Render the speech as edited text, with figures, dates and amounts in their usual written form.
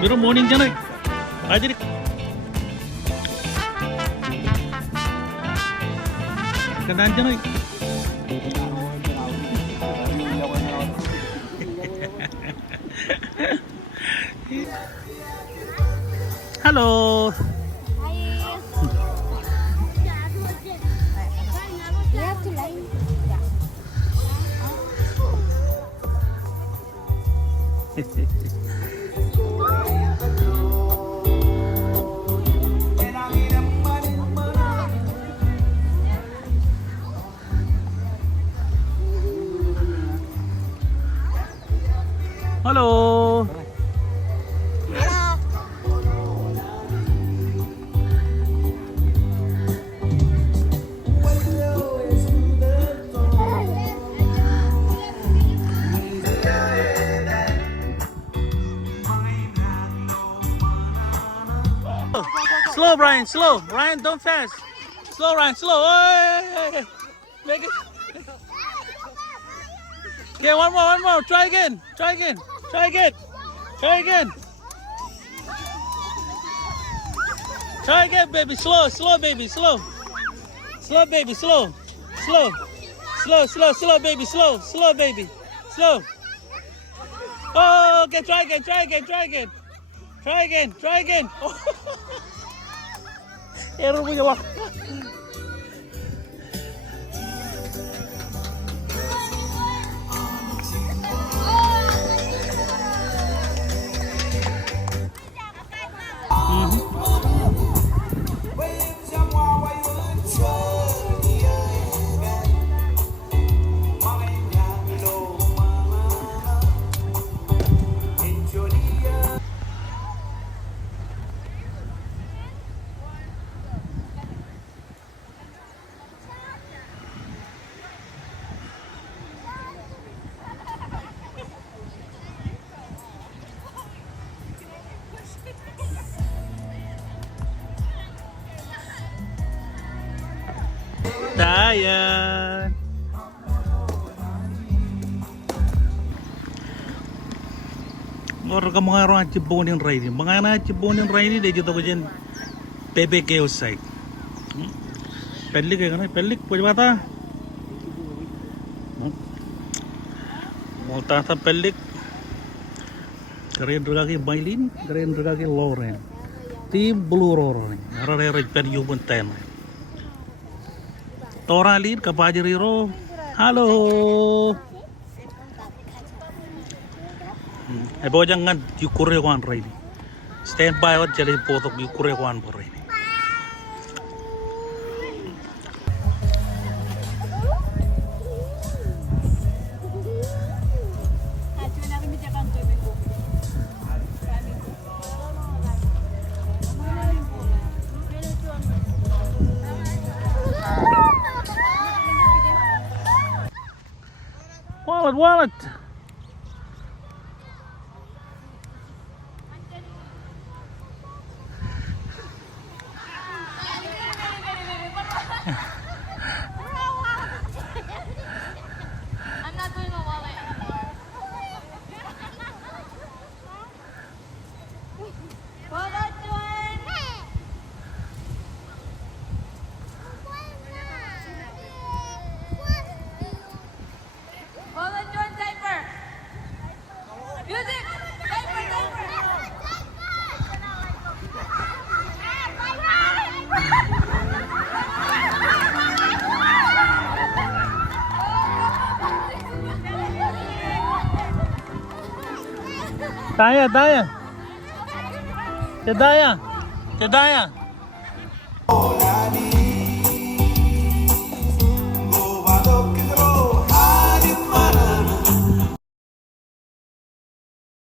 मेरो morning जाना है आज रे kenaan जाना है halo halo slow Brian, slow Brian, don't fast. Slow Brian, slow. Hey. Make it. Okay, one more. Try again. Try again, baby. Slow, baby. Slow, baby. Slow, baby. Slow, baby. Slow. Oh, okay. Try again. Oh. Error punya lah. Dayan. Orang mga orang ciponin raini, mga na ciponin raini deh jatuh kujen PBK outside. Pelik ya kan? Pelik punya mata. Mau tata pelik. Keren lagi Bailin, keren lagi Lauren. Tim Blue Roar nih. Arah penyu ten. Toralin Kapajiriro. Halo. Ebo jangan yukure kwan raini. Stand by wat jadi potok yukure kwan por raini. Wallet. I'm not doing a wallet anymore. Wallet one. Wallet one diaper. Music. Diaper. Daya.